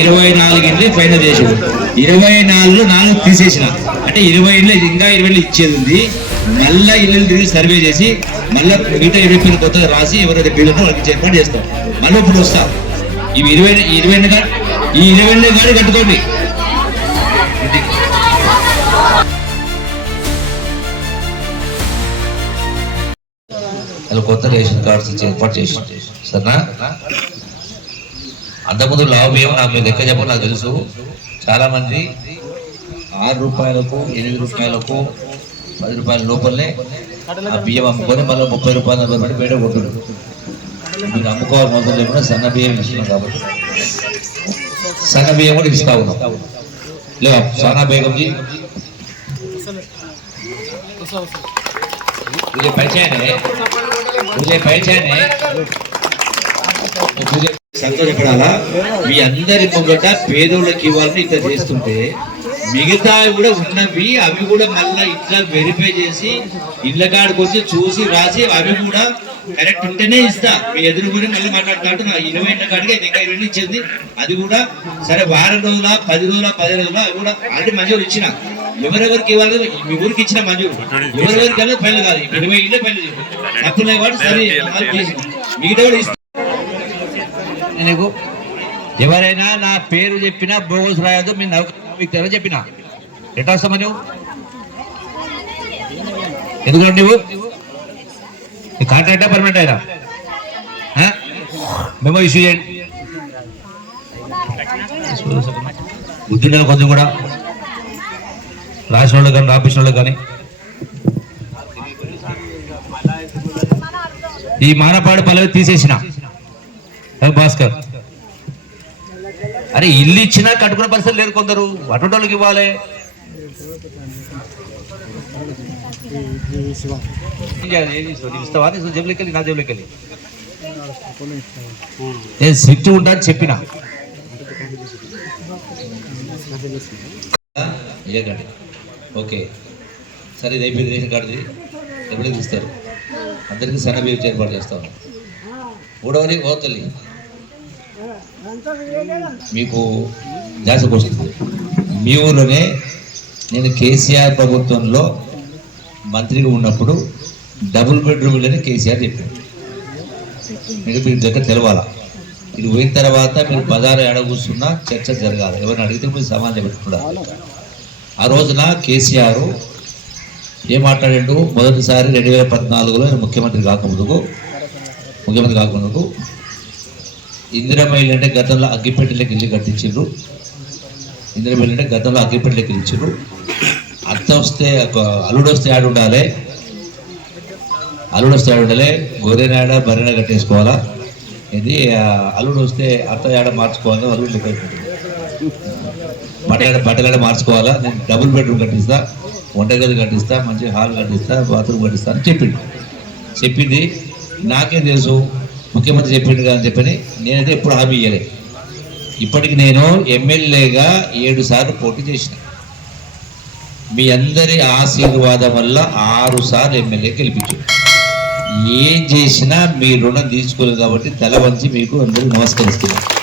ఇరవై నాలుగు ఇండ్లు పైన చేసాడు. ఇరవై నాలుగులో నాలుగు తీసేసిన. అంటే ఇరవై ఇండ్లు ఇంకా ఇరవై ఇండ్లు ఇచ్చేది ఉంది మళ్ళా ఇల్లు తిరిగి సర్వే చేసి మళ్ళా మిగతా ఇరవై పిల్లలు కొత్తగా రాసి ఎవరైతే పిల్లలు వాళ్ళకి ఏర్పాటు చేస్తాం. మళ్ళీ ఇప్పుడు వస్తాం. ఇవి ఇరవై ఈ ఇరవై ఎన్ని ఈ ఇరవై ఎన్ని గాడి కట్టుకోండి. కొత్త రేషన్ కార్డ్స్ ఏర్పాటు చేసి సరేనా? అంతకుముందు లావు బియ్యం నాకు మీరు లెక్క చెప్పని నాకు తెలుసు చాలా మంది ఆరు రూపాయలకు ఎనిమిది రూపాయలకు పది రూపాయల లోపలనే ఆ బియ్యం అమ్ముకొని మళ్ళీ ముప్పై రూపాయలు నలభై రూపాయలు బయట కొట్టుడు మీరు అమ్ముకోవాలి మొదలు లేకుండా సన్న బియ్యం ఇస్తున్నాం కాబట్టి సన్న బియ్యం కూడా ఇస్తా ఉన్నాం లేవా సన్న బేగంజీ मुझे पहचान है मुझे पहचान है मुझे సంతోషపడాలా? మీ అందరి ముంగట పేదోళ్ళకి ఇవ్వాలని ఇట్లా చేస్తుంటే మిగతా కూడా ఉన్నవి అవి కూడా మళ్ళీ ఇట్లా వెరిఫై చేసి ఇళ్ళ కాడికి వచ్చి చూసి రాసి అవి కూడా కరెక్ట్ ఉంటేనే ఇస్తా. మీ ఎదురు కూడా మళ్ళీ మాట్లాడుతా అంటే నా ఇరవై ఏళ్ళ కాడికి ఇంకా ఇరవై ఇచ్చింది. అది కూడా సరే వారం రోజుల పది రోజుల పది రోజుల అవి కూడా ఆల్రెడీ మంజూరు ఇచ్చిన. ఎవరెవరికి ఇవ్వాలి? మీ ఊరికి ఇచ్చిన మంజూరు. ఎవరెవరికి పనులు కాదు. ఇరవై ఇళ్ళే పనులు తప్పున్నాయి కాబట్టి సరే మిగతా కూడా ఇస్తా. నీకు ఎవరైనా నా పేరు చెప్పినా బోగస్ రాయదు మీ నౌకరు చెప్పిన. ఎట్లా వస్తామా నువ్వు? ఎందుకంటే నువ్వు? నీ కాంట్రాక్టా పర్మనెంట్ అయినా? మేము ఇష్యూ చేయండి. బుద్ధి కొంచెం కూడా. రాసిన వాళ్ళు కానీ రాపించిన వాళ్ళు కానీ. ఈ మానపాడు పల్లవి తీసేసిన. భాస్కర్. అరే ఇల్లు ఇచ్చినా కట్టుకునే పరిస్థితులు లేరు కొందరు. అటువంటి వాళ్ళకి ఇవ్వాలి ఇస్తావా? వెళ్ళి నా జేబులోకి వెళ్ళి. నేను సిట్టి ఉంటా అని చెప్పిన. ఓకే. సరే ఇది రేషన్ కార్డుది. ఎప్పుడైతే ఇస్తారు. అందరికీ సన్న బియ్యం ఏర్పాటు చేస్తాము మూడవది పోతలి మీకు జాసకు వస్తుంది. మీ ఊరిలోనే నేను కేసీఆర్ ప్రభుత్వంలో మంత్రిగా ఉన్నప్పుడు డబుల్ బెడ్రూమ్ ఇల్లని కేసీఆర్ చెప్పాడు. మీరు దగ్గర తెలవాలా? ఇది పోయిన తర్వాత మీరు బజారు ఎడ చర్చ జరగాలి. ఎవరిని అడిగితే మీరు సమాధానం పెట్టుకున్నారు ఆ రోజున కేసీఆర్ ఏం మాట్లాడాడు? మొదటిసారి రెండు వేల పద్నాలుగులో ముఖ్యమంత్రి కాకముందుకు ముఖ్యమంత్రి కాకుండా ఇందిరామైలు అంటే గతంలో అగ్గిపెట్టెలకి ఇల్లు కట్టించిండ్రు. ఇందిరామైలు అంటే గతంలో అగ్గిపెట్టెలకి ఇచ్చిండ్రు అత్త వస్తే ఒక అల్లుడు వస్తే ఆడు ఉండాలి. అల్లుడు వస్తే ఆడు ఉండాలి. గోరేనాడ బరేనా కట్టేసుకోవాలా? ఇది అల్లుడు వస్తే అత్త ఆడ మార్చుకోవాలి అల్లుడు బట్టలాడ బట్టలాడ మార్చుకోవాలా? నేను డబుల్ బెడ్రూమ్ కట్టిస్తా వంటగది కట్టిస్తా మంచి హాల్ కట్టిస్తా బాత్రూమ్ కట్టిస్తా అని చెప్పింది చెప్పింది నాకేం తెలుసు? ముఖ్యమంత్రి చెప్పిండు కదా అని చెప్పని నేనైతే ఎప్పుడు హామీ ఇయ్యలే. ఇప్పటికి నేను ఎమ్మెల్యేగా ఏడు సార్లు పోటీ చేసిన. మీ అందరి ఆశీర్వాదం వల్ల ఆరు సార్లు ఎమ్మెల్యే గెలిపించు. ఏం చేసినా మీ రుణం తీసుకోలేదు కాబట్టి తల వంచి మీకు అందరూ నమస్కరిస్తున్నాను